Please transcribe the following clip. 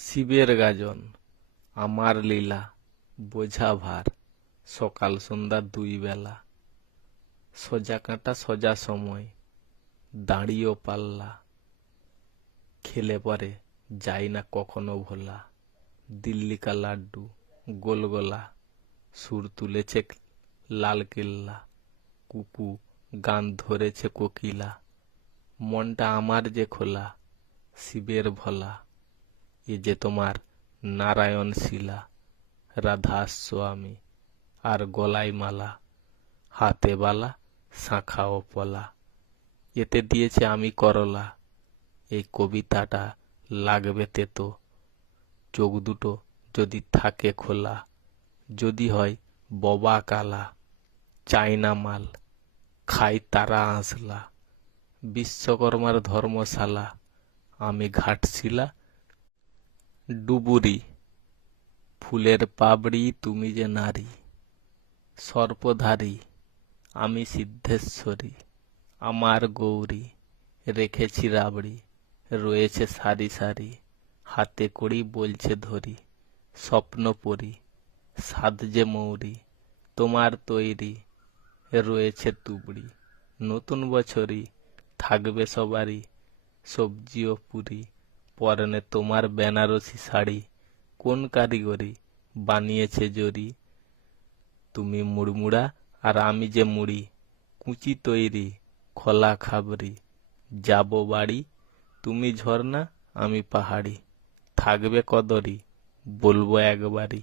শিবের গাজন, আমার লীলা, বোঝা ভার, সকাল সন্ধ্যা দুই বেলা, সোজা কাঁটা সোজা সময়, দাঁড়িয়েও পাল্লা, খেলে পরে যাই না কখনো ভোলা, দিল্লি কা লাড্ডু, গোলগোলা, সুর তুলেছে লাল কেল্লা, কুকু গান ধরেছে কোকিলা, মনটা আমার যে খোলা, শিবের ভোলা, এ যে তোমার নারায়ণ শিলা, রাধা স্বামী আর গলায় মালা, হাতে বালা, শাঁখা ও পলা, এতে দিয়েছে আমি করলা। এই কবিতাটা লাগবে তেতো, চোখ দুটো যদি থাকে খোলা, যদি হয় ববা কালা, চাইনা মাল, খাই তারা আসলা, বিশ্বকর্মার ধর্মশালা, আমি ঘাটশিলা ডুবুরি, ফুলের পাবড়ি তুমি যে নারী, সর্পধারী আমি সিদ্ধেশ্বরী, আমার গৌরী, রেখেছি রাবড়ি, রয়েছে সারি সারি, হাতে কড়ি বলছে ধরি, স্বপ্ন পরি, সাদ যে মৌরি, তোমার তৈরি, রয়েছে তুবড়ি, নতুন বছরই থাকবে সবারই, সবজি ও পুরি, পরনে তোমার বেনারসি শাড়ি, কোন কারিগরি বানিয়েছে জরি, তুমি মুড়মুড়া আর আমি যে মুড়ি, কুচি তৈরি খোলা খাবরি, যাব বাড়ি, তুমি ঝর্ণা আমি পাহাড়ি, থাকবে কদরি, বলবো একবারই।